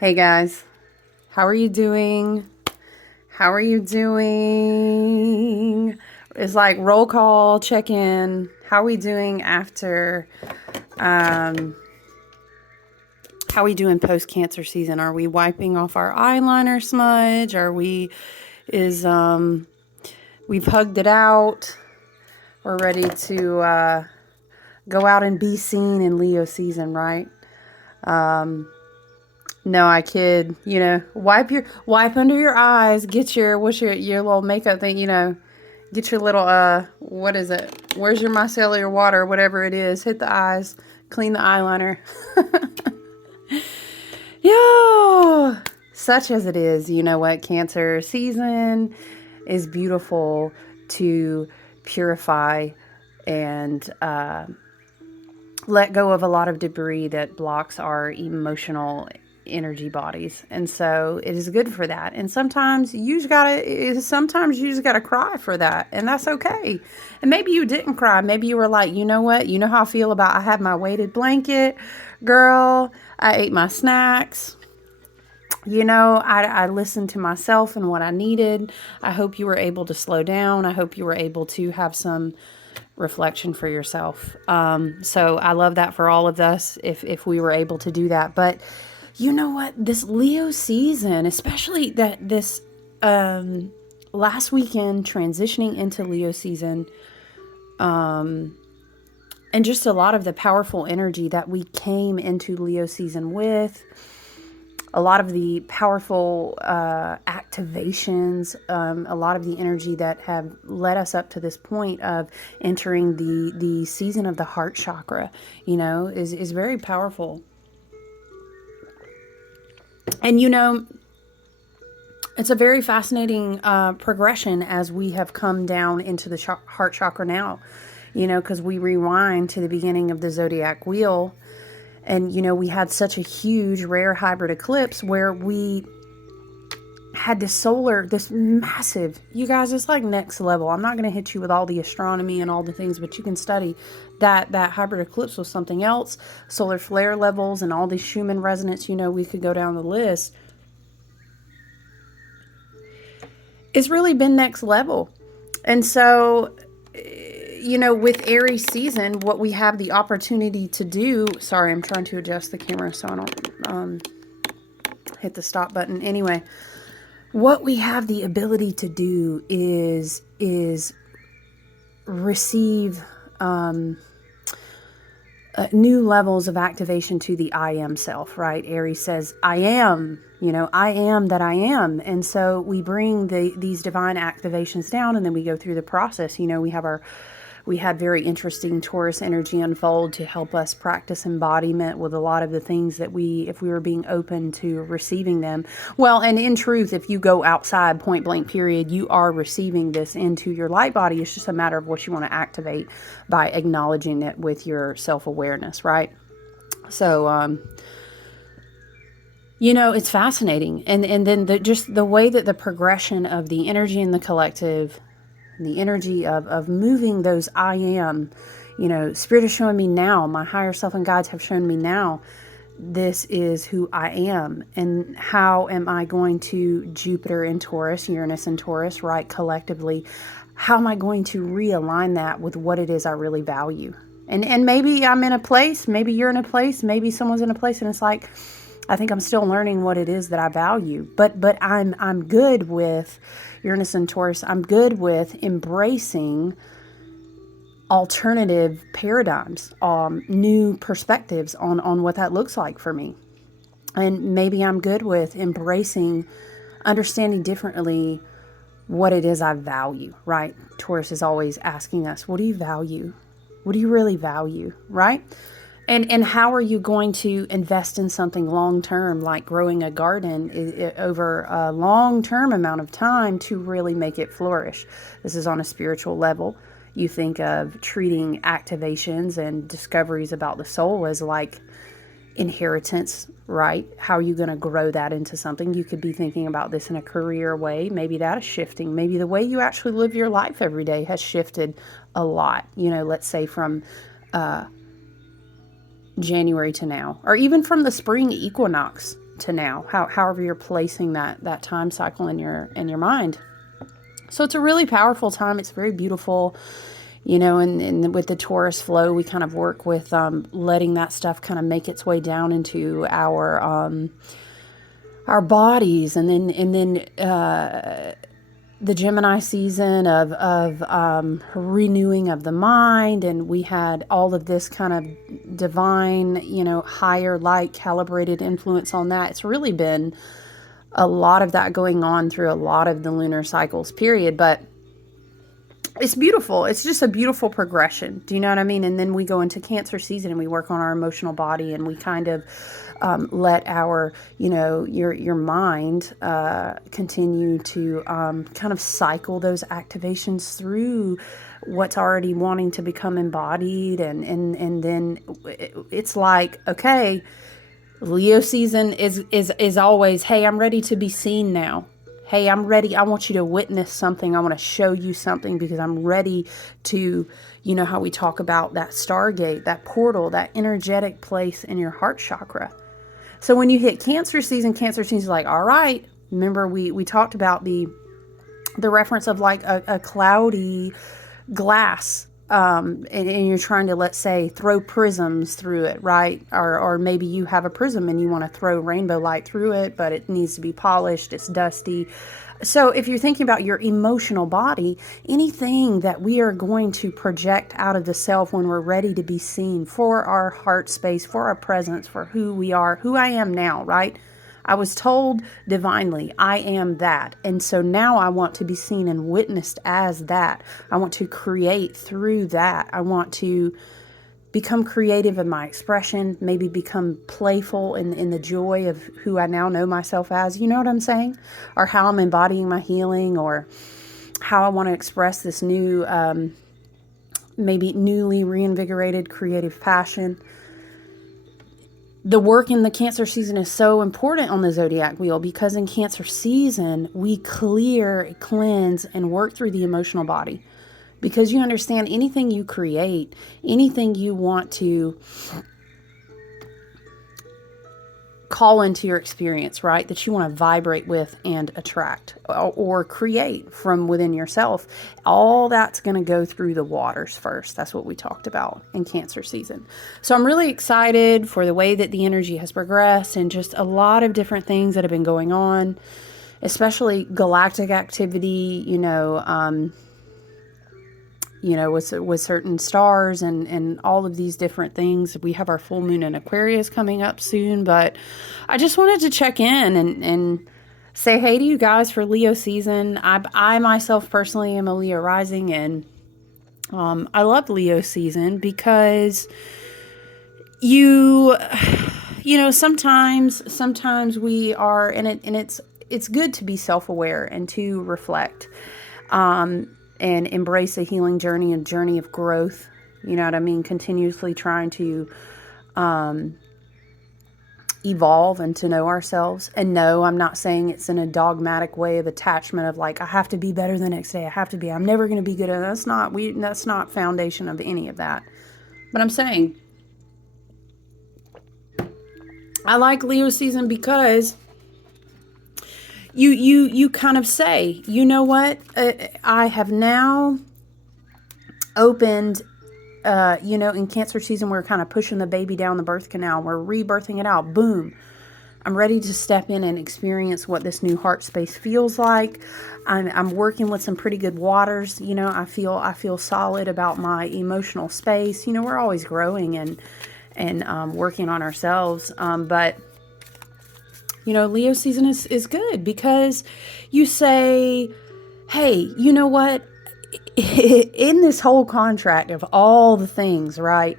Hey guys, how are you doing? How are you doing? It's like roll call, check in. How are we doing after, um, how are we doing post cancer season? Are we wiping off our eyeliner smudge? We've hugged it out. We're ready to go out and be seen in Leo season, right? No, I kid. Wipe under your eyes. Get your little makeup thing. Get your little what is it? Where's your micellar water? Whatever it is. Hit the eyes. Clean the eyeliner. Yeah, such as it is. You know what? Cancer season is beautiful to purify and let go of a lot of debris that blocks our emotional energy bodies. And so it is good for that. And sometimes you just gotta cry for that. And that's okay. And maybe you didn't cry. Maybe you were like, you know what? You know how I feel about I had my weighted blanket, girl. I ate my snacks. I listened to myself and what I needed. I hope you were able to slow down. I hope you were able to have some reflection for yourself. So I love that for all of us if we were able to do that. But you know what? This Leo season, especially this last weekend transitioning into Leo season, and just a lot of the powerful energy that we came into Leo season with, a lot of the powerful activations, a lot of the energy that have led us up to this point of entering the season of the heart chakra, is very powerful. And it's a very fascinating progression as we have come down into the heart chakra now, because we rewind to the beginning of the zodiac wheel. And, we had such a huge rare hybrid eclipse where we had this massive, you guys, it's like next level. I'm not going to hit you with all the astronomy and all the things, but you can study that hybrid eclipse was something else. Solar flare levels and all the Schumann resonance, we could go down the list. It's really been next level. And so, with Aries season, what we have the opportunity to do, sorry, I'm trying to adjust the camera so I don't hit the stop button. Anyway, what we have the ability to do is receive new levels of activation to the I am self, right? Aries says, I am, I am that I am. And so we bring these divine activations down, and then we go through the process. We had very interesting Taurus energy unfold to help us practice embodiment with a lot of the things that if we were being open to receiving them. Well, and in truth, if you go outside point blank period, you are receiving this into your light body. It's just a matter of what you want to activate by acknowledging it with your self-awareness, right? So, it's fascinating. And then just the way that the progression of the energy in the collective, the energy of moving those I am, Spirit is showing me now, my higher self and guides have shown me now, this is who I am. And how am I going to Jupiter in Taurus, Uranus in Taurus, right, collectively, how am I going to realign that with what it is I really value? And maybe I'm in a place, maybe you're in a place, maybe someone's in a place, and it's like, I think I'm still learning what it is that I value, but I'm good with Uranus and Taurus. I'm good with embracing alternative paradigms, new perspectives on what that looks like for me. And maybe I'm good with embracing, understanding differently what it is I value, right? Taurus is always asking us, what do you value? What do you really value, right? And how are you going to invest in something long-term, like growing a garden over a long-term amount of time to really make it flourish? This is on a spiritual level. You think of treating activations and discoveries about the soul as like inheritance, right? How are you going to grow that into something? You could be thinking about this in a career way. Maybe that is shifting. Maybe the way you actually live your life every day has shifted a lot. Let's say from January to now, or even from the spring equinox to now, however you're placing that time cycle in your mind. So it's a really powerful time. It's very beautiful, and with the Taurus flow, we kind of work with letting that stuff kind of make its way down into our bodies, and then the Gemini season of renewing of the mind, and we had all of this kind of divine, higher light calibrated influence on that. It's really been a lot of that going on through a lot of the lunar cycles period, but it's beautiful. It's just a beautiful progression. Do you know what I mean? And then we go into Cancer season and we work on our emotional body, and we kind of let our, your mind continue to kind of cycle those activations through what's already wanting to become embodied. And then it's like, okay, Leo season is always, hey, I'm ready to be seen now. Hey, I'm ready. I want you to witness something. I want to show you something because I'm ready to, how we talk about that stargate, that portal, that energetic place in your heart chakra. So when you hit Cancer season is like, all right, remember we talked about the reference of like a cloudy glass, and you're trying to, let's say, throw prisms through it, right? Or maybe you have a prism and you want to throw rainbow light through it, but it needs to be polished, it's dusty. So if you're thinking about your emotional body, anything that we are going to project out of the self when we're ready to be seen for our heart space, for our presence, for who we are, who I am now, right? I was told divinely, I am that. And so now I want to be seen and witnessed as that. I want to create through that. I want to become creative in my expression, maybe become playful in the joy of who I now know myself as. You know what I'm saying? Or how I'm embodying my healing, or how I want to express this new, maybe newly reinvigorated creative passion. The work in the Cancer season is so important on the zodiac wheel, because in Cancer season, we clear, cleanse, and work through the emotional body. Because you understand, anything you create, anything you want to call into your experience, right, that you want to vibrate with and attract or create from within yourself, all that's going to go through the waters first. That's what we talked about in Cancer season. So I'm really excited for the way that the energy has progressed, and just a lot of different things that have been going on, especially galactic activity, with certain stars and all of these different things. We have our full moon in Aquarius coming up soon, but I just wanted to check in and say hey to you guys for Leo season. I myself personally am a Leo rising, and I love Leo season because sometimes we are, and it's good to be self-aware and to reflect, and embrace a healing journey, a journey of growth. You know what I mean? Continuously trying to evolve and to know ourselves. And no, I'm not saying it's in a dogmatic way of attachment of like, I have to be better the next day. I'm never going to be good. That's not foundation of any of that. But I'm saying I like Leo season because you kind of say, you know what, I have now opened, in Cancer season, we're kind of pushing the baby down the birth canal. We're rebirthing it out. Boom. I'm ready to step in and experience what this new heart space feels like. I'm working with some pretty good waters. I feel solid about my emotional space. We're always growing and working on ourselves. But Leo season is good because you say, hey, you know what? In this whole contract of all the things, right?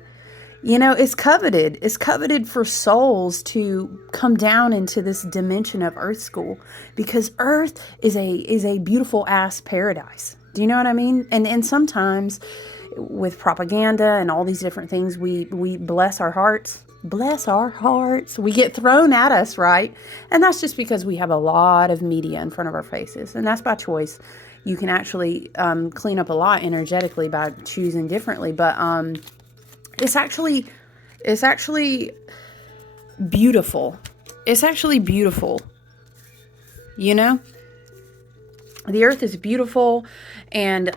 It's coveted. It's coveted for souls to come down into this dimension of Earth school, because Earth is a beautiful ass paradise. Do you know what I mean? And sometimes with propaganda and all these different things, we bless our hearts. Bless our hearts. We get thrown at us, right? And that's just because we have a lot of media in front of our faces. And that's by choice. You can actually clean up a lot energetically by choosing differently. But it's actually beautiful It's actually beautiful. You know, the earth is beautiful, and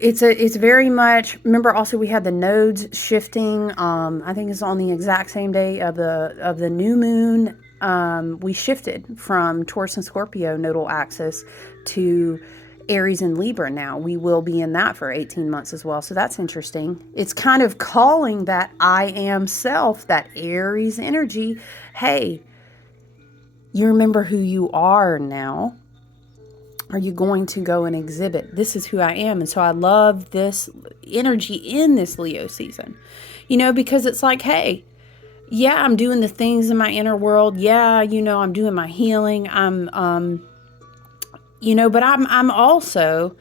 it's very much, remember also we had the nodes shifting. I think it's on the exact same day of the new moon. We shifted from Taurus and Scorpio nodal axis to Aries and Libra now. We will be in that for 18 months as well. So that's interesting. It's kind of calling that I am self, that Aries energy. Hey, you remember who you are now. Are you going to go and exhibit, this is who I am? And so I love this energy in this Leo season, because it's like, hey, yeah, I'm doing the things in my inner world. Yeah, I'm doing my healing. But I'm also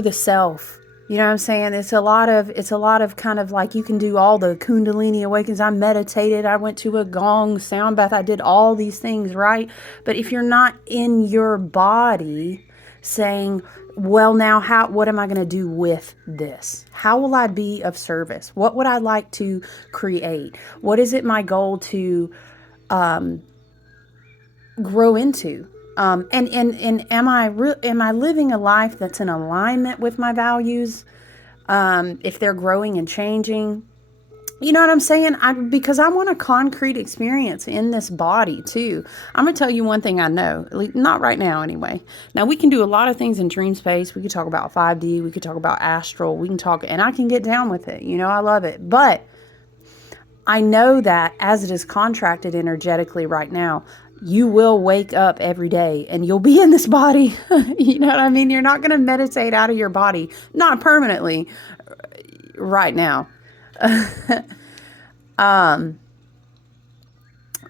the self. You know what I'm saying? It's a lot of kind of like, you can do all the Kundalini awakens. I meditated. I went to a gong sound bath. I did all these things, right? But if you're not in your body saying, well, now what am I going to do with this? How will I be of service? What would I like to create? What is it my goal to grow into? And am I living a life that's in alignment with my values? If they're growing and changing, you know what I'm saying? Because I want a concrete experience in this body too. I'm gonna tell you one thing I know, at least not right now anyway. Now we can do a lot of things in dream space. We could talk about 5D. We could talk about astral. We can talk, and I can get down with it. I love it. But I know that as it is contracted energetically right now, you will wake up every day and you'll be in this body. You know what I mean? You're not going to meditate out of your body, not permanently right now.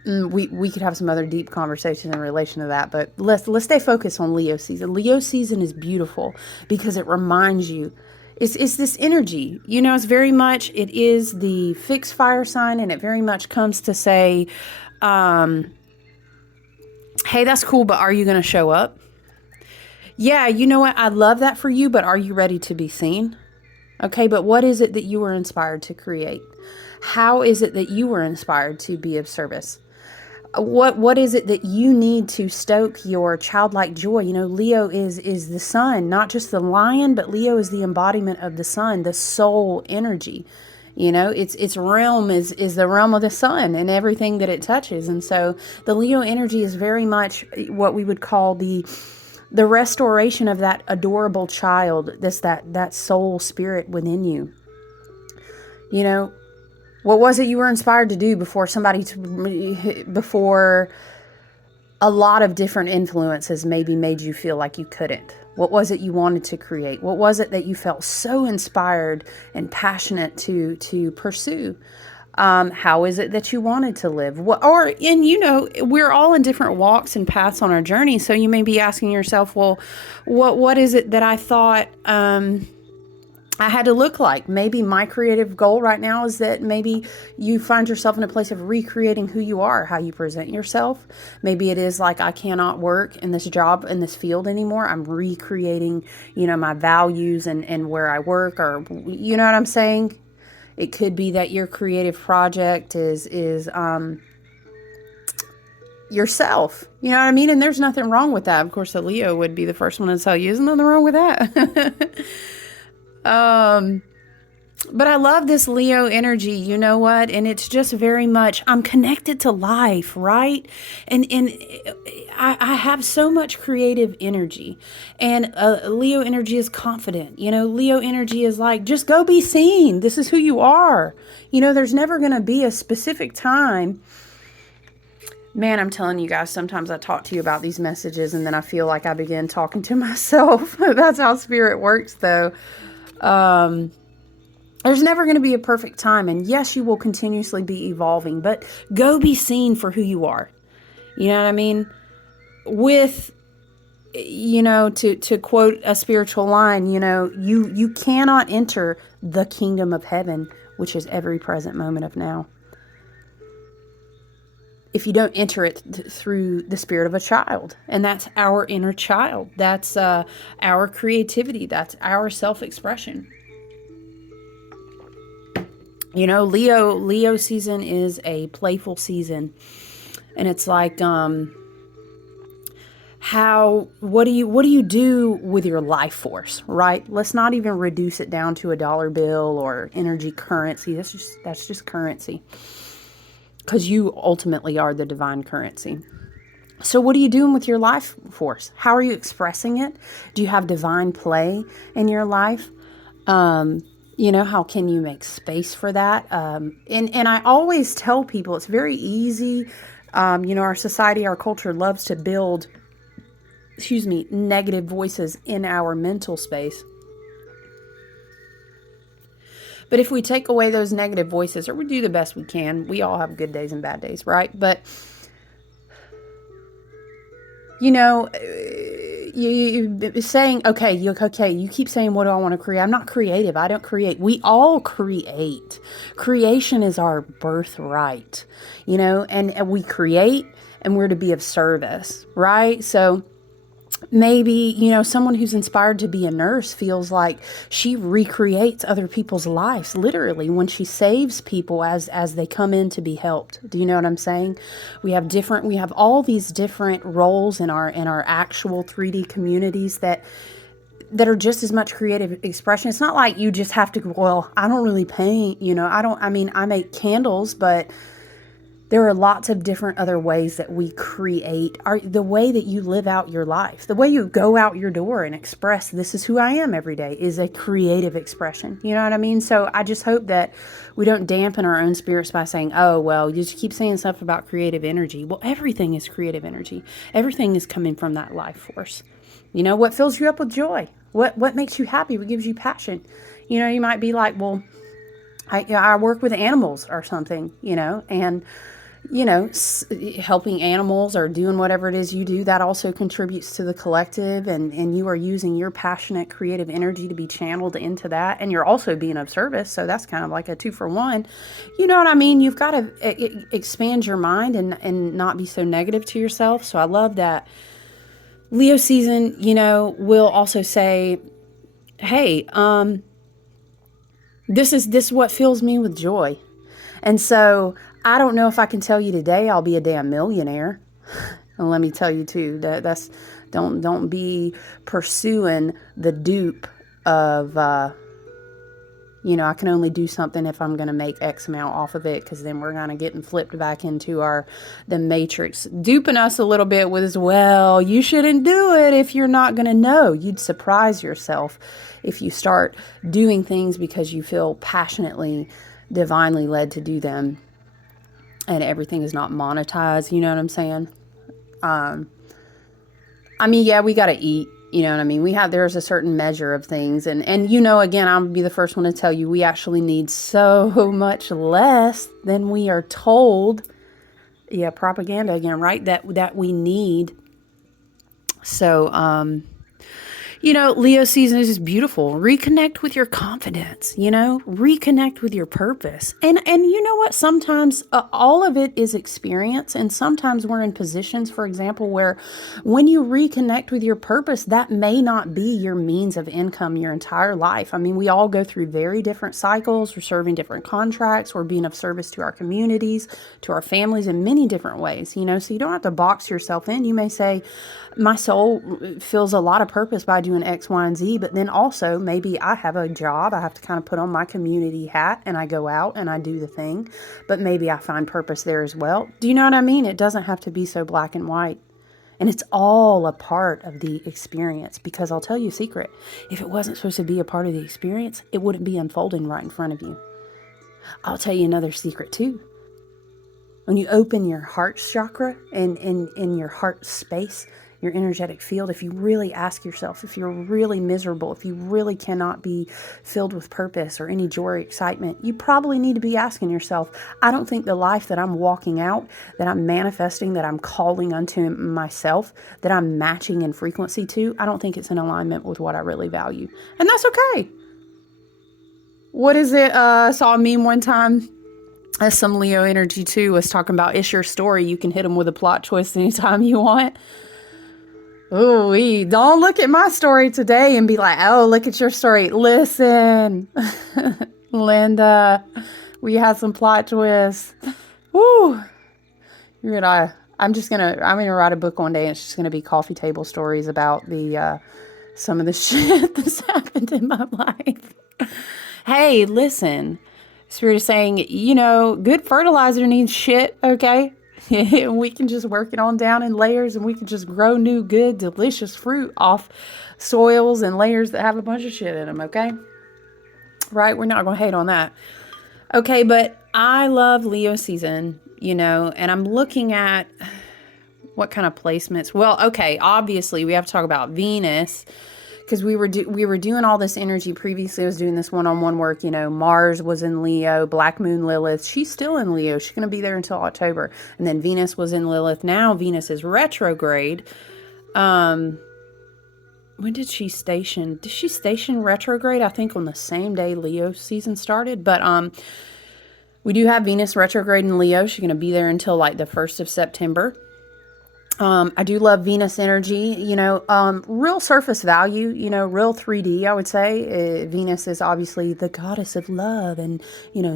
We could have some other deep conversations in relation to that, but let's stay focused on Leo season. Leo season is beautiful because it reminds you, it's this energy, it's very much, it is the fixed fire sign, and it very much comes to say, hey, that's cool, but are you going to show up? Yeah, you know what? I love that for you, but are you ready to be seen? Okay, but what is it that you were inspired to create? How is it that you were inspired to be of service? What is it that you need to stoke your childlike joy? Leo is the sun, not just the lion, but Leo is the embodiment of the sun, the soul energy. Its realm is the realm of the sun and everything that it touches. And so the Leo energy is very much what we would call the restoration of that adorable child, that soul spirit within you. What was it you were inspired to do before a lot of different influences maybe made you feel like you couldn't? What was it you wanted to create? What was it that you felt so inspired and passionate to pursue? How is it that you wanted to live? We're all in different walks and paths on our journey. So you may be asking yourself, well, what is it that I thought, I had to look like? Maybe my creative goal right now is that maybe you find yourself in a place of recreating who you are, how you present yourself. Maybe it is like, I cannot work in this job, in this field anymore. I'm recreating, my values and where I work, or, you know what I'm saying? It could be that your creative project is yourself. You know what I mean? And there's nothing wrong with that. Of course, the Leo would be the first one to tell you, there's nothing wrong with that. But I love this Leo energy, you know what? And it's just very much, I'm connected to life, right? And I have so much creative energy, and Leo energy is confident. Leo energy is like, just go be seen. This is who you are. There's never going to be a specific time. Man, I'm telling you guys, sometimes I talk to you about these messages and then I feel like I begin talking to myself. That's how spirit works, though. There's never going to be a perfect time. And yes, you will continuously be evolving, but go be seen for who you are. You know what I mean? With, to quote a spiritual line, you cannot enter the kingdom of heaven, which is every present moment of now, if you don't enter it through the spirit of a child. And that's our inner child. That's our creativity. That's our self-expression. You know, Leo season is a playful season. And it's like, what do you do with your life force, right? Let's not even reduce it down to a dollar bill or energy currency. That's just currency, because you ultimately are the divine currency. So what are you doing with your life force? How are you expressing it? Do you have divine play in your life? How can you make space for that? And I always tell people it's very easy. Our society, our culture loves to build, negative voices in our mental space. But if we take away those negative voices, or we do the best we can, we all have good days and bad days, right? But, you know, you saying, you keep saying, what do I want to create? I'm not creative. I don't create. We all create. Creation is our birthright, and we create, and we're to be of service, right? So, maybe, someone who's inspired to be a nurse feels like she recreates other people's lives literally when she saves people as they come in to be helped. Do you know what I'm saying? We have all these different roles in our actual 3D communities that are just as much creative expression. It's not like you just have to go, well, I don't really paint, I make candles, but there are lots of different other ways that we create the way that you live out your life. The way you go out your door and express, this is who I am every day, is a creative expression. You know what I mean? So I just hope that we don't dampen our own spirits by saying, oh, well, you just keep saying stuff about creative energy. Well, everything is creative energy. Everything is coming from that life force. What fills you up with joy? What makes you happy? What gives you passion? You might be like, well, I work with animals or something, and helping animals or doing whatever it is you do, that also contributes to the collective, and you are using your passionate creative energy to be channeled into that, and you're also being of service, so that's kind of like a 2-for-1. You know what I mean? You've got to expand your mind and not be so negative to yourself. So I love that Leo season, will also say, hey, this is what fills me with joy. And so I don't know if I can tell you today I'll be a damn millionaire. And let me tell you too, that's don't be pursuing the dupe of I can only do something if I'm going to make X amount off of it, because then we're going to get flipped back into the matrix, duping us a little bit with, well, you shouldn't do it if you're not going to know. You'd surprise yourself if you start doing things because you feel passionately, divinely led to do them, and everything is not monetized. You know what I'm saying? Yeah, we got to eat. You know what I mean? There's a certain measure of things. And again, I'll be the first one to tell you, we actually need so much less than we are told. Yeah, propaganda again, right? That we need. So, Leo season is just beautiful. Reconnect with your confidence, reconnect with your purpose. And you know what? Sometimes all of it is experience. And sometimes we're in positions, for example, where when you reconnect with your purpose, that may not be your means of income your entire life. We all go through very different cycles. We're serving different contracts. We're being of service to our communities, to our families in many different ways, so you don't have to box yourself in. You may say, my soul feels a lot of purpose by doing X, Y, and Z, but then also maybe I have a job. I have to kind of put on my community hat and I go out and I do the thing, but maybe I find purpose there as well. Do you know what I mean? It doesn't have to be so black and white. And it's all a part of the experience, because I'll tell you a secret. If it wasn't supposed to be a part of the experience, it wouldn't be unfolding right in front of you. I'll tell you another secret too. When you open your heart chakra and in your heart space, your energetic field, if you really ask yourself, if you're really miserable, if you really cannot be filled with purpose or any joy or excitement, you probably need to be asking yourself, I don't think the life that I'm walking out, that I'm manifesting, that I'm calling unto myself, that I'm matching in frequency to, I don't think it's in alignment with what I really value. And that's okay. What is it? I saw a meme one time. Some Leo energy too was talking about, it's your story. You can hit them with a plot twist anytime you want. Ooh, don't look at my story today and be like, oh, look at your story. Listen, Linda, We had some plot twists. Woo! I'm gonna write a book one day, and it's just gonna be coffee table stories about the some of the shit that's happened in my life. Hey, listen. Spirit is saying, good fertilizer needs shit, okay? We can just work it on down in layers, and we can just grow new, good, delicious fruit off soils and layers that have a bunch of shit in them, okay? Right? We're not going to hate on that. Okay, but I love Leo season, and I'm looking at what kind of placements. Well, okay, obviously we have to talk about Venus, because we were doing all this energy previously. I was doing this one-on-one work. Mars was in Leo, Black Moon Lilith. She's still in Leo. She's going to be there until October. And then Venus was in Lilith. Now Venus is retrograde. When did she station? Did she station retrograde? I think on the same day Leo season started. But we do have Venus retrograde in Leo. She's going to be there until like the 1st of September. I do love Venus energy, real surface value, real 3D, I would say. Venus is obviously the goddess of love and,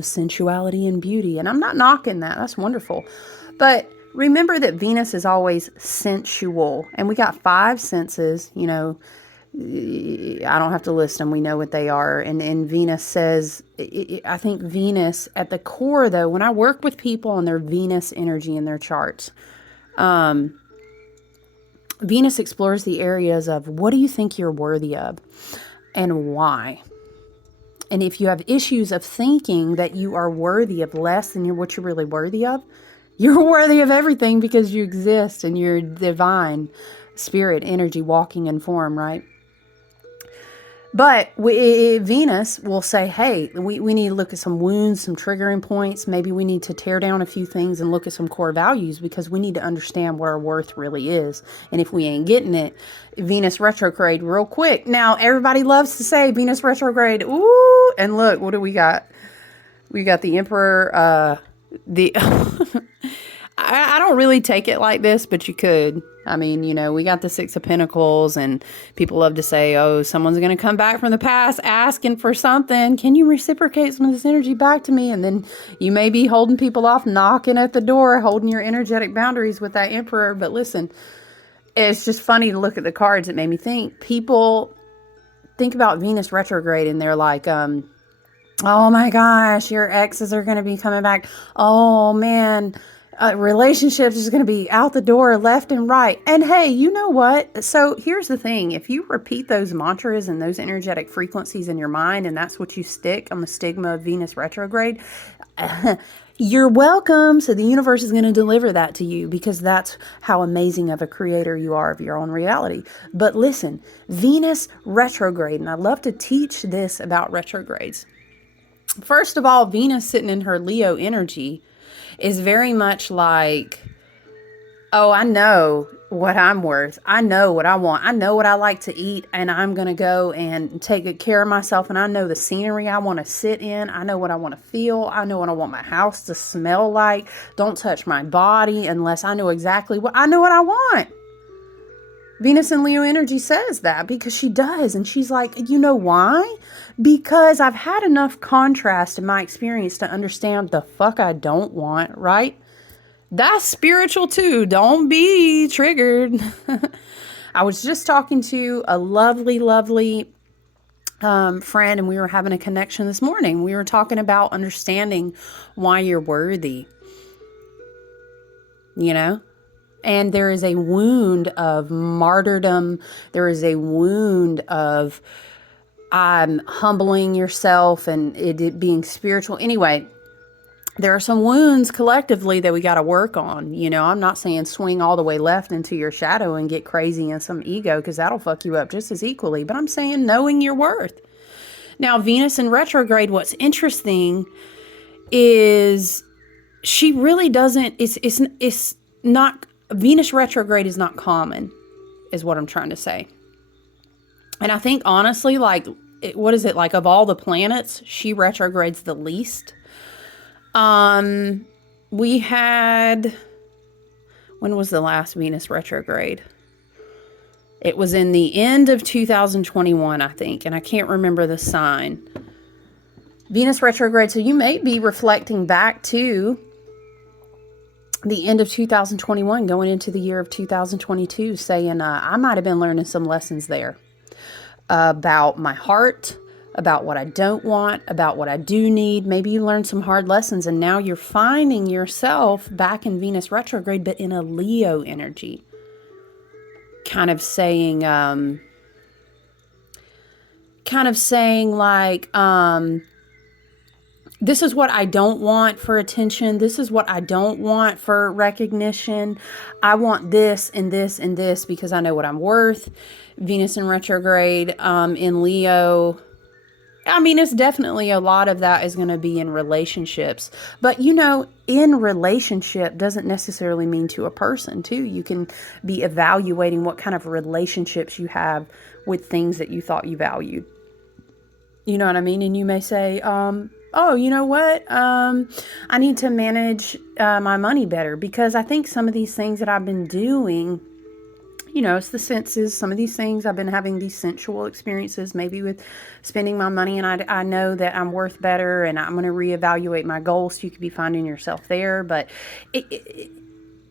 sensuality and beauty. And I'm not knocking that. That's wonderful. But remember that Venus is always sensual. And we got 5 senses, I don't have to list them. We know what they are. And Venus says, I think Venus at the core, though, when I work with people on their Venus energy in their charts, Venus explores the areas of what do you think you're worthy of and why. And if you have issues of thinking that you are worthy of less than what you're really worthy of, you're worthy of everything because you exist and you're divine spirit energy walking in form, right? But Venus will say, hey, we need to look at some wounds, some triggering points. Maybe we need to tear down a few things and look at some core values because we need to understand what our worth really is. And if we ain't getting it, Venus retrograde real quick. Now, everybody loves to say Venus retrograde. Ooh, and look, what do we got? We got the Emperor, I don't really take it like this, but you could. I mean, we got the 6 of Pentacles, and people love to say, oh, someone's going to come back from the past asking for something. Can you reciprocate some of this energy back to me? And then you may be holding people off, knocking at the door, holding your energetic boundaries with that Emperor. But listen, it's just funny to look at the cards. It made me think. People think about Venus retrograde, and they're like, oh my gosh, your exes are going to be coming back. Oh, man. Relationships is going to be out the door left and right. And hey, you know what? So here's the thing. If you repeat those mantras and those energetic frequencies in your mind, and that's what you stick on the stigma of Venus retrograde, you're welcome. So the universe is going to deliver that to you because that's how amazing of a creator you are of your own reality. But listen, Venus retrograde, and I love to teach this about retrogrades. First of all, Venus sitting in her Leo energy is very much like, oh, I know what I'm worth. I know what I want. I know what I like to eat, and I'm going to go and take good care of myself. And I know the scenery I want to sit in. I know what I want to feel. I know what I want my house to smell like. Don't touch my body unless I know exactly what I know what I want. Venus in Leo energy says that because she does. And she's like, you know why? Because I've had enough contrast in my experience to understand the fuck I don't want, right? That's spiritual too. Don't be triggered. I was just talking to a lovely, lovely friend, and we were having a connection this morning. We were talking about understanding why you're worthy, And there is a wound of martyrdom. There is a wound of humbling yourself and it being spiritual. Anyway, there are some wounds collectively that we got to work on. I'm not saying swing all the way left into your shadow and get crazy in some ego because that'll fuck you up just as equally. But I'm saying knowing your worth. Now, Venus in retrograde, what's interesting is she really doesn't, it's not, Venus retrograde is not common, is what I'm trying to say. And I think honestly, what is it? Like of all the planets, she retrogrades the least. We had, when was the last Venus retrograde? It was in the end of 2021, I think. And I can't remember the sign. Venus retrograde. So you may be reflecting back to the end of 2021, going into the year of 2022, saying, I might have been learning some lessons there about my heart, about what I don't want, about what I do need. Maybe you learned some hard lessons and now you're finding yourself back in Venus retrograde, but in a Leo energy. Kind of saying like, this is what I don't want for attention. This is what I don't want for recognition. I want this and this and this because I know what I'm worth. Venus in retrograde in Leo. I mean, it's definitely a lot of that is going to be in relationships. But, you know, in relationship doesn't necessarily mean to a person, too. You can be evaluating what kind of relationships you have with things that you thought you valued. You know what I mean? And you may say, oh, you know what? I need to manage my money better because I think some of these things that I've been doing, you know, it's the senses. Some of these things I've been having these sensual experiences, maybe with spending my money, and I know that I'm worth better and I'm going to reevaluate my goals. So you could be finding yourself there, but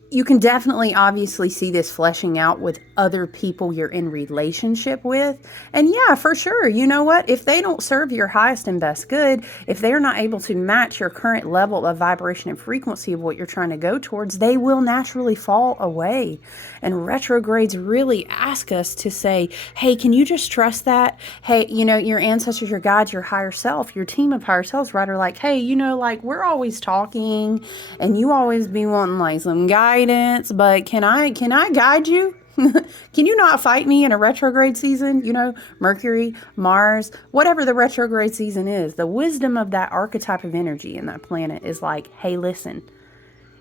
you can definitely obviously see this fleshing out with other people you're in relationship with. And yeah, for sure. You know what? If they don't serve your highest and best good, if they're not able to match your current level of vibration and frequency of what you're trying to go towards, they will naturally fall away. And retrogrades really ask us to say, hey, can you just trust that? Hey, you know, your ancestors, your guides, your higher self, your team of higher selves, right, are like, hey, you know, like we're always talking and you always be wanting like some guidance, but can I guide you? Can you not fight me in a retrograde season? You know, Mercury, Mars, whatever the retrograde season is, the wisdom of that archetype of energy in that planet is like, hey, listen,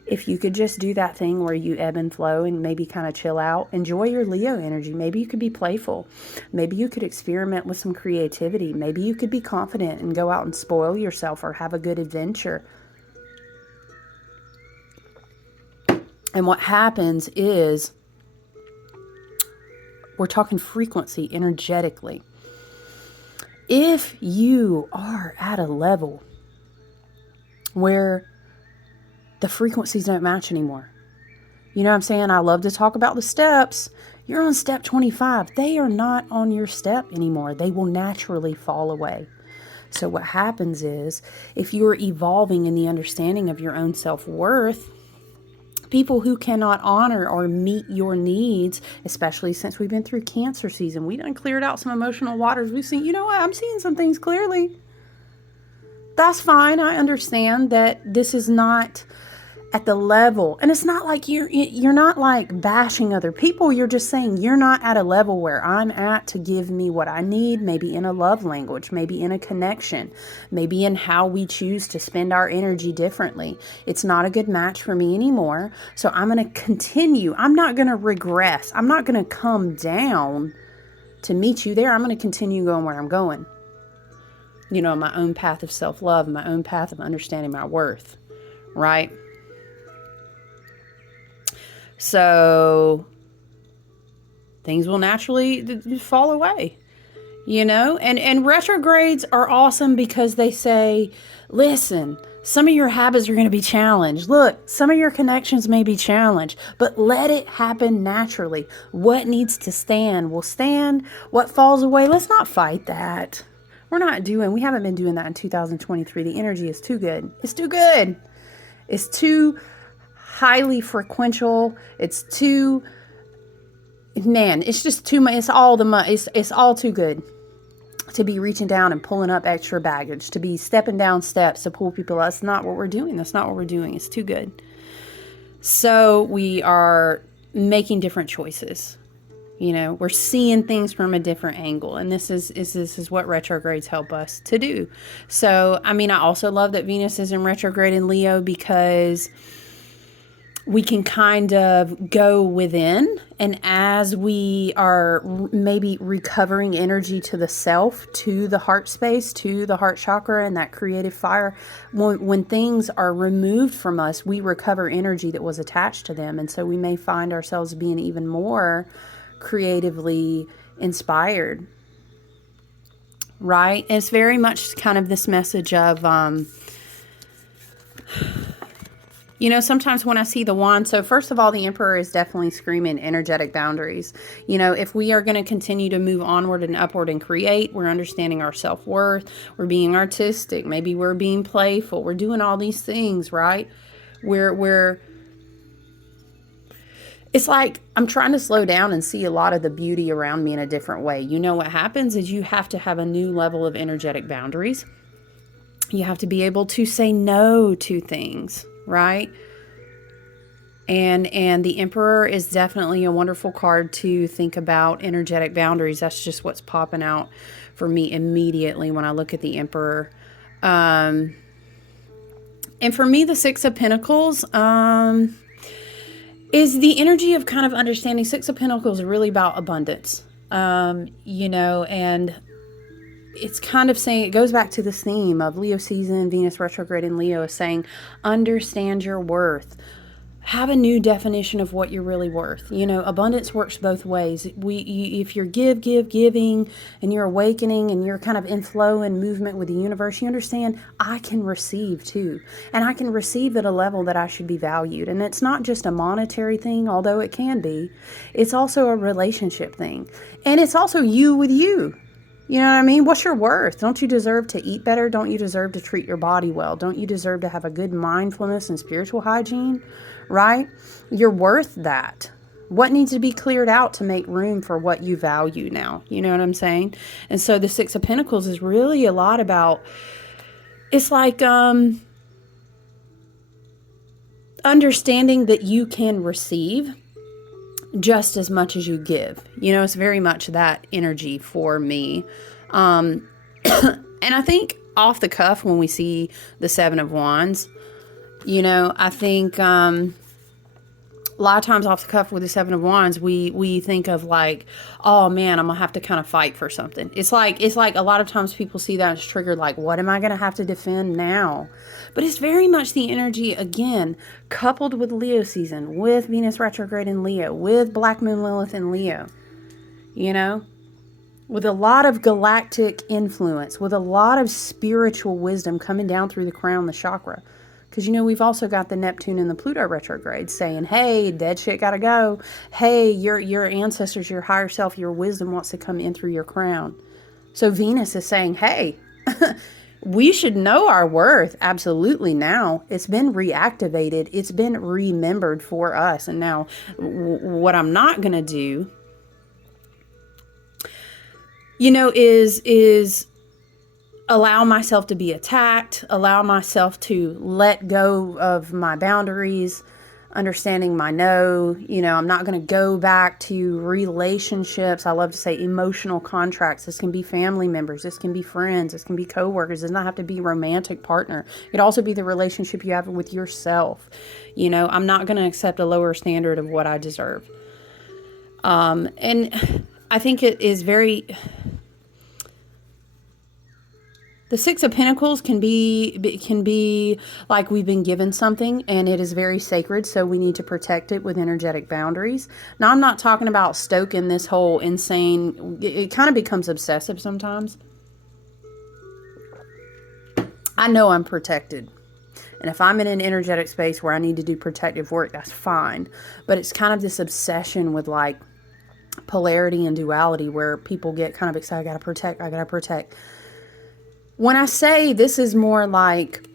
if you could just do that thing where you ebb and flow and maybe kind of chill out, enjoy your Leo energy. Maybe you could be playful. Maybe you could experiment with some creativity. Maybe you could be confident and go out and spoil yourself or have a good adventure. And what happens is, we're talking frequency energetically. If you are at a level where the frequencies don't match anymore, you know what I'm saying? I love to talk about the steps. You're on step 25. They are not on your step anymore. They will naturally fall away. So what happens is, if you're evolving in the understanding of your own self-worth, people who cannot honor or meet your needs, especially since we've been through Cancer season, we done cleared out some emotional waters. We've seen, you know what, I'm seeing some things clearly. That's fine. I understand that this is not at the level, and it's not like you're not like bashing other people. You're just saying you're not at a level where I'm at to give me what I need, maybe in a love language, maybe in a connection, maybe in how we choose to spend our energy differently. It's not a good match for me anymore. So I'm going to continue. I'm not going to regress. I'm not going to come down to meet you there. I'm going to continue going where I'm going. You know, my own path of self-love, my own path of understanding my worth, right? So things will naturally fall away, you know, and retrogrades are awesome because they say, listen, some of your habits are going to be challenged. Look, some of your connections may be challenged, but let it happen naturally. What needs to stand will stand. What falls away, let's not fight that. We haven't been doing that in 2023. The energy is too good. It's too good. It's too highly frequential. It's too, man, it's just too much. It's all it's all too good to be reaching down and pulling up extra baggage, to be stepping down steps to pull people. That's not what we're doing. That's not what we're doing. It's too good. So we are making different choices. You know, we're seeing things from a different angle, and this is what retrogrades help us to do. So, I mean, I also love that Venus is in retrograde in Leo because we can kind of go within, and as we are maybe recovering energy to the self, to the heart space, to the heart chakra and that creative fire, when things are removed from us, we recover energy that was attached to them. And so we may find ourselves being even more creatively inspired. right? And it's very much kind of this message of, sometimes when I see the wand, so first of all, the Emperor is definitely screaming energetic boundaries. If we are going to continue to move onward and upward and create, we're understanding our self-worth, we're being artistic, maybe we're being playful, we're doing all these things, right? It's like I'm trying to slow down and see a lot of the beauty around me in a different way. What happens is you have to have a new level of energetic boundaries. You have to be able to say no to things, right? And the Emperor is definitely a wonderful card to think about energetic boundaries. That's just what's popping out for me immediately when I look at the Emperor. And for me, the Six of Pentacles is the energy of kind of understanding. Six of Pentacles is really about abundance, and it's kind of saying, it goes back to this theme of Leo season, Venus retrograde in Leo, is saying, understand your worth. Have a new definition of what you're really worth. Abundance works both ways. If you're giving, and you're awakening, and you're kind of in flow and movement with the universe, you understand, I can receive too. And I can receive at a level that I should be valued. And it's not just a monetary thing, although it can be. It's also a relationship thing. And it's also you with you. You know what I mean? What's your worth? Don't you deserve to eat better? Don't you deserve to treat your body well? Don't you deserve to have a good mindfulness and spiritual hygiene? Right? You're worth that. What needs to be cleared out to make room for what you value now? You know what I'm saying? And so the Six of Pentacles is really a lot about, it's like understanding that you can receive just as much as you give. It's very much that energy for me. And I think off the cuff, when we see the Seven of Wands, I think a lot of times off the cuff with the Seven of Wands, we think of like, oh man, I'm gonna have to kind of fight for something. It's like a lot of times people see that as triggered, like, what am I gonna have to defend now? But it's very much the energy, again, coupled with Leo season, with Venus retrograde in Leo, with Black Moon Lilith in Leo, with a lot of galactic influence, with a lot of spiritual wisdom coming down through the crown, the chakra. Because, we've also got the Neptune and the Pluto retrograde saying, hey, dead shit gotta go. Hey, your ancestors, your higher self, your wisdom wants to come in through your crown. So Venus is saying, hey, we should know our worth. Absolutely. Now it's been reactivated. It's been remembered for us. And now what I'm not going to do, is allow myself to be attacked, allow myself to let go of my boundaries, understanding my no. I'm not going to go back to relationships. I love to say emotional contracts. This can be family members. This can be friends. This can be coworkers. It does not have to be a romantic partner. It could also be the relationship you have with yourself. I'm not going to accept a lower standard of what I deserve. And I think it is very... The Six of Pentacles can be like we've been given something and it is very sacred, so we need to protect it with energetic boundaries. Now, I'm not talking about stoking this whole insane... It kind of becomes obsessive sometimes. I know I'm protected. And if I'm in an energetic space where I need to do protective work, that's fine. But it's kind of this obsession with like polarity and duality where people get kind of excited, I gotta protect. When I say this is more like,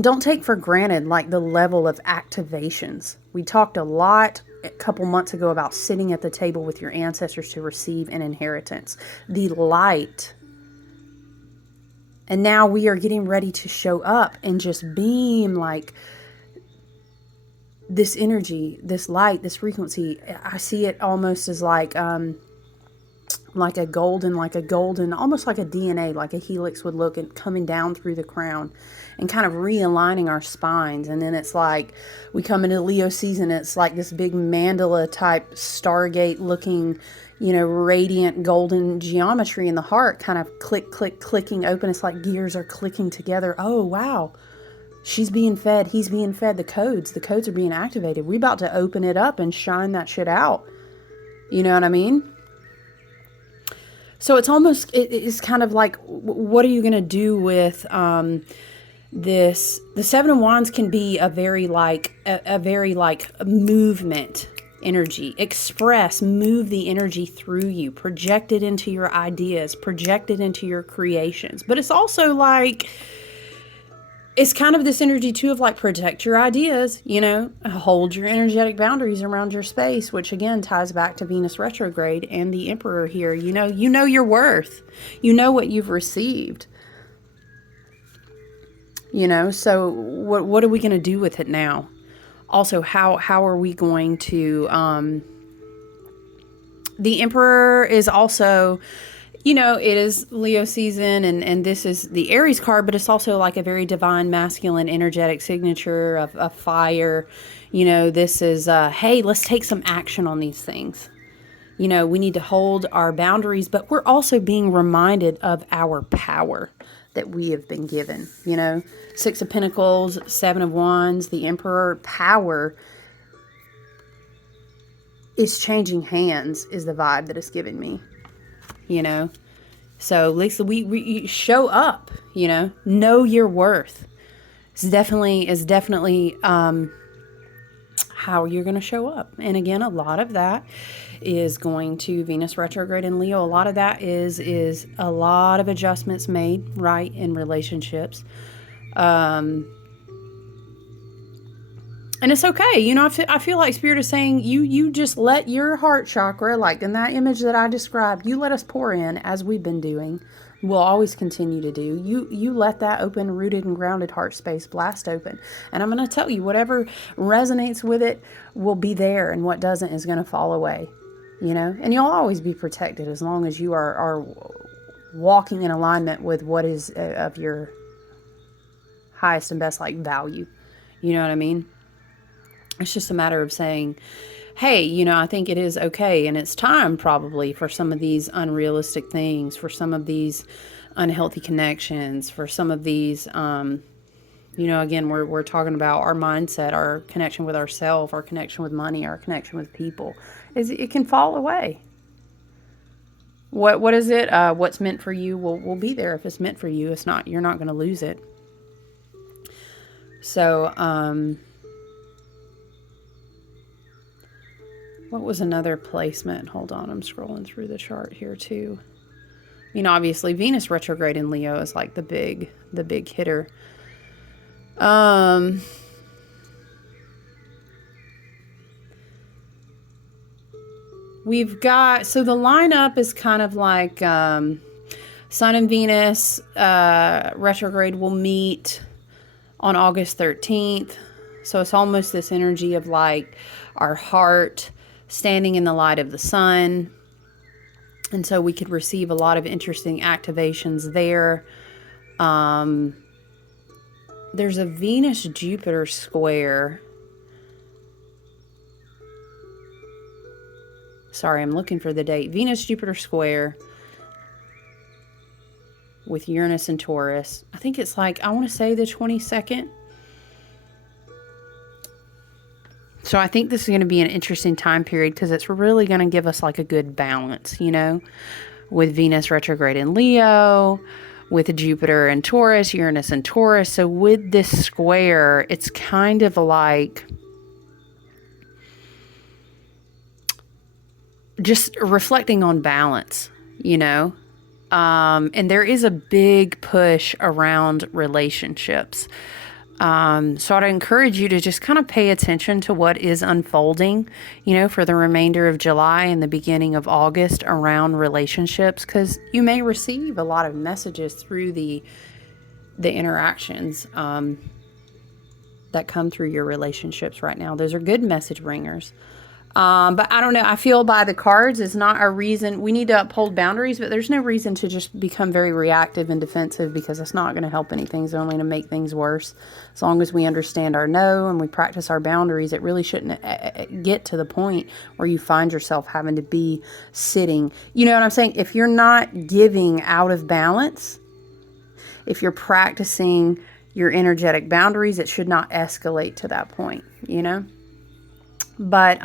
don't take for granted like the level of activations. We talked a lot a couple months ago about sitting at the table with your ancestors to receive an inheritance. The light. And now we are getting ready to show up and just beam like this energy, this light, this frequency. I see it almost as like a golden, almost like a DNA, like a helix would look, and coming down through the crown and kind of realigning our spines. And then it's like we come into Leo season, it's like this big mandala type Stargate looking, radiant golden geometry in the heart, kind of clicking open. It's like gears are clicking together. Oh, wow. She's being fed. He's being fed. The codes are being activated. We about to open it up and shine that shit out. You know what I mean? So it's almost, it's kind of like, what are you going to do with this? The Seven of Wands can be a very like, a very like movement energy. Express, move the energy through you, project it into your ideas, project it into your creations. But it's also like, it's kind of this energy too of like, protect your ideas, you know, hold your energetic boundaries around your space, which again ties back to Venus retrograde and the Emperor here. You know your worth, you know what you've received, you know, so what are we going to do with it now? Also, how are we going to, the Emperor is also, you know, it is Leo season, and this is the Aries card, but it's also like a very divine masculine energetic signature of fire. You know, this is, hey, let's take some action on these things. You know, we need to hold our boundaries, but we're also being reminded of our power that we have been given. You know, Six of Pentacles, Seven of Wands, the Emperor, power is changing hands is the vibe that it's giving me, you know. So Lisa, we show up, you know your worth. It's definitely how you're going to show up. And again, a lot of that is going to Venus retrograde in Leo. A lot of that is a lot of adjustments made, right, in relationships. And it's okay. You know, I feel like Spirit is saying you just let your heart chakra, like in that image that I described, you let us pour in as we've been doing. We'll always continue to do. You let that open, rooted and grounded heart space blast open. And I'm going to tell you, whatever resonates with it will be there, and what doesn't is going to fall away. You know, and you'll always be protected as long as you are walking in alignment with what is of your highest and best like value. You know what I mean? It's just a matter of saying, hey, you know, I think it is okay. And it's time probably for some of these unrealistic things, for some of these unhealthy connections, for some of these, you know, again, we're talking about our mindset, our connection with ourselves, our connection with money, our connection with people. It can fall away. What is it? What's meant for you will be there. If it's meant for you, it's not, you're not going to lose it. So, what was another placement? Hold on, I'm scrolling through the chart here too. You know, obviously Venus retrograde in Leo is like the big hitter. We've got, so the lineup is kind of like Sun and Venus retrograde will meet on August 13th. So it's almost this energy of like our heart standing in the light of the sun. And so we could receive a lot of interesting activations there. There's a Venus-Jupiter square. Sorry, I'm looking for the date. Venus-Jupiter square with Uranus and Taurus. I think it's like, I want to say the 22nd. So I think this is going to be an interesting time period because it's really going to give us like a good balance, you know, with Venus retrograde in Leo, with Jupiter and Taurus, Uranus and Taurus. So with this square, it's kind of like just reflecting on balance, you know. And there is a big push around relationships. So I'd encourage you to just kind of pay attention to what is unfolding, you know, for the remainder of July and the beginning of August around relationships, because you may receive a lot of messages through the interactions that come through your relationships right now. Those are good message bringers. But I don't know. I feel by the cards, it's not a reason. We need to uphold boundaries, but there's no reason to just become very reactive and defensive, because it's not going to help anything. It's only going to make things worse. As long as we understand our no and we practice our boundaries, it really shouldn't get to the point where you find yourself having to be sitting. You know what I'm saying? If you're not giving out of balance, if you're practicing your energetic boundaries, it should not escalate to that point, you know? But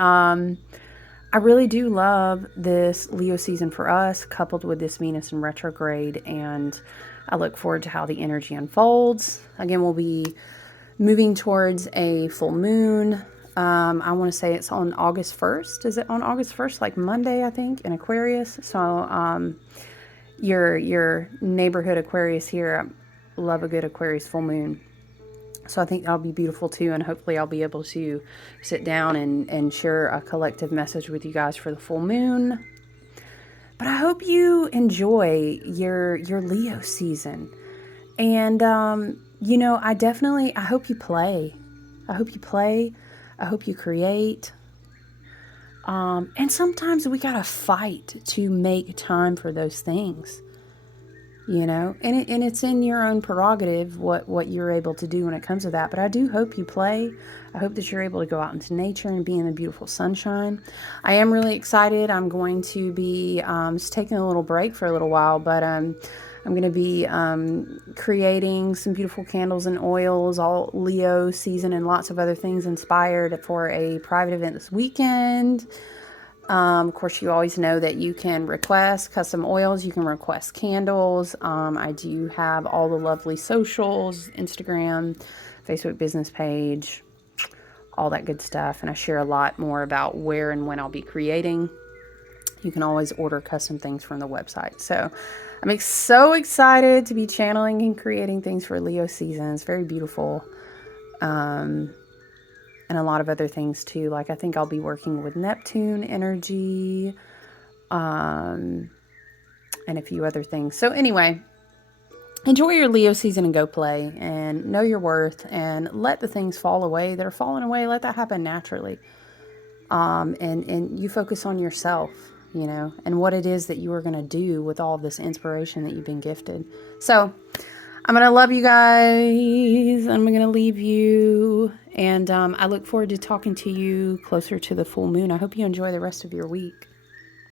I really do love this Leo season for us, coupled with this Venus in retrograde, and I look forward to how the energy unfolds. Again, we'll be moving towards a full moon. I want to say it's on August 1st. Is it on August 1st? Like Monday, I think, in Aquarius. So your neighborhood Aquarius here, I love a good Aquarius full moon. So I think that'll be beautiful too, and hopefully I'll be able to sit down and share a collective message with you guys for the full moon. But I hope you enjoy your Leo season. And I hope you play. I hope you play. I hope you create. And sometimes we gotta fight to make time for those things. And it's in your own prerogative what you're able to do when it comes to that. But I do hope you play. I hope that you're able to go out into nature and be in the beautiful sunshine. I am really excited. I'm going to be just taking a little break for a little while, but I'm going to be creating some beautiful candles and oils, all Leo season, and lots of other things inspired for a private event this weekend. Of course, you always know that you can request custom oils. You can request candles. I do have all the lovely socials, Instagram, Facebook business page, all that good stuff. And I share a lot more about where and when I'll be creating. You can always order custom things from the website. So I'm so excited to be channeling and creating things for Leo season. It's very beautiful. And a lot of other things too. Like I think I'll be working with Neptune energy, and a few other things. So anyway, enjoy your Leo season and go play and know your worth and let the things fall away that are falling away. Let that happen naturally. And you focus on yourself, and what it is that you are going to do with all this inspiration that you've been gifted. So I'm going to love you guys. I'm going to leave you. And I look forward to talking to you closer to the full moon. I hope you enjoy the rest of your week.